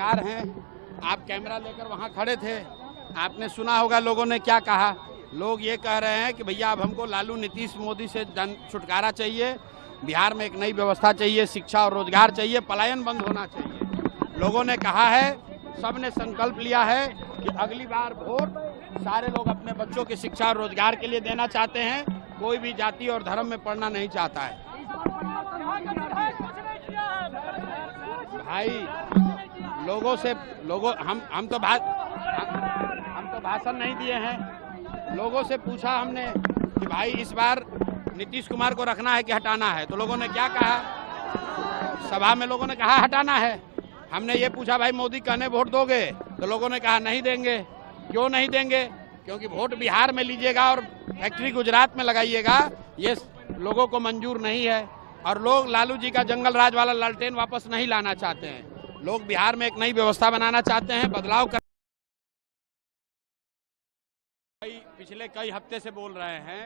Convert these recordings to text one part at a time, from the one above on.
पत्रकार हैं, आप कैमरा लेकर वहां खड़े थे, आपने सुना होगा लोगों ने क्या कहा। लोग ये कह रहे हैं कि भैया अब हमको लालू नीतीश मोदी से छुटकारा चाहिए, बिहार में एक नई व्यवस्था चाहिए, शिक्षा और रोजगार चाहिए, पलायन बंद होना चाहिए। लोगों ने कहा है, सबने संकल्प लिया है कि अगली बार वोट सारे लोग अपने बच्चों की शिक्षा और रोजगार के लिए देना चाहते हैं, कोई भी जाति और धर्म में पढ़ना नहीं चाहता है। भाई लोगों से हम तो भाषण नहीं दिए हैं। लोगों से पूछा हमने कि भाई इस बार नीतीश कुमार को रखना है कि हटाना है, तो लोगों ने क्या कहा, सभा में लोगों ने कहा हटाना है। हमने ये पूछा भाई मोदी कहने वोट दोगे, तो लोगों ने कहा नहीं देंगे। क्यों नहीं देंगे? क्योंकि वोट बिहार में लीजिएगा और फैक्ट्री गुजरात में लगाइएगा, ये लोगों को मंजूर नहीं है। और लोग लालू जी का जंगल राज वाला लालटेन वापस नहीं लाना चाहते हैं। लोग बिहार में एक नई व्यवस्था बनाना चाहते हैं, बदलाव कर। पिछले कई हफ्ते से बोल रहे हैं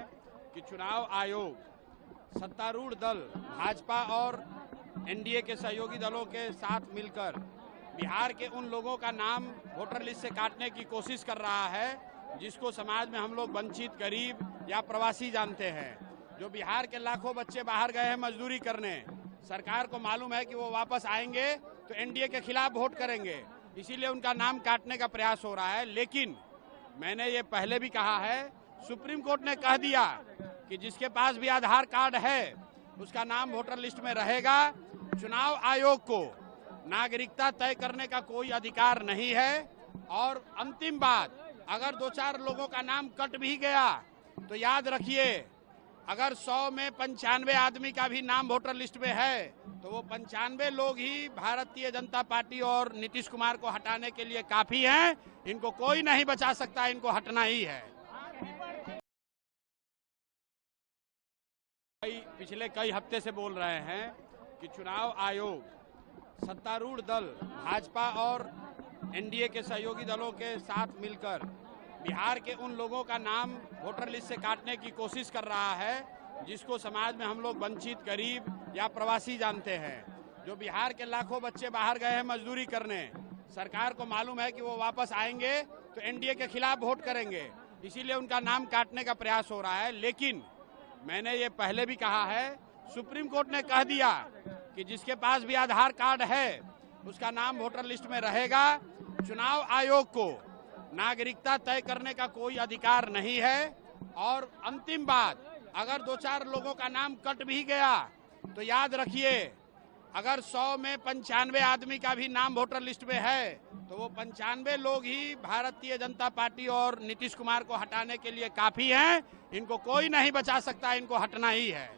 कि चुनाव आयोग सत्तारूढ़ दल भाजपा और एनडीए के सहयोगी दलों के साथ मिलकर बिहार के उन लोगों का नाम वोटर लिस्ट से काटने की कोशिश कर रहा है जिसको समाज में हम लोग वंचित, गरीब या प्रवासी जानते हैं। जो बिहार के लाखों बच्चे बाहर गए हैं मजदूरी करने, सरकार को मालूम है कि वो वापस आएंगे तो एनडीए के खिलाफ वोट करेंगे, इसीलिए उनका नाम काटने का प्रयास हो रहा है। लेकिन मैंने ये पहले भी कहा है, सुप्रीम कोर्ट ने कह दिया कि जिसके पास भी आधार कार्ड है उसका नाम वोटर लिस्ट में रहेगा। चुनाव आयोग को नागरिकता तय करने का कोई अधिकार नहीं है। और अंतिम बात, अगर 2-4 लोगों का नाम कट भी गया तो याद रखिए, अगर 100 में 95 आदमी का भी नाम वोटर लिस्ट में है तो वो 95 लोग ही भारतीय जनता पार्टी और नीतीश कुमार को हटाने के लिए काफी हैं। इनको कोई नहीं बचा सकता, इनको हटना ही है। पिछले कई हफ्ते से बोल रहे हैं कि चुनाव आयोग सत्तारूढ़ दल भाजपा और एनडीए के सहयोगी दलों के साथ मिलकर बिहार के उन लोगों का नाम वोटर लिस्ट से काटने की कोशिश कर रहा है जिसको समाज में हम लोग वंचित, गरीब या प्रवासी जानते हैं। जो बिहार के लाखों बच्चे बाहर गए हैं मजदूरी करने, सरकार को मालूम है कि वो वापस आएंगे तो एनडीए के खिलाफ वोट करेंगे, इसीलिए उनका नाम काटने का प्रयास हो रहा है। लेकिन मैंने ये पहले भी कहा है, सुप्रीम कोर्ट ने कह दिया कि जिसके पास भी आधार कार्ड है उसका नाम वोटर लिस्ट में रहेगा। चुनाव आयोग को नागरिकता तय करने का कोई अधिकार नहीं है। और अंतिम बात, अगर 2-4 लोगों का नाम कट भी गया तो याद रखिए, अगर 100 में 95 आदमी का भी नाम वोटर लिस्ट में है तो वो 95 लोग ही भारतीय जनता पार्टी और नीतीश कुमार को हटाने के लिए काफी हैं। इनको कोई नहीं बचा सकता, इनको हटना ही है।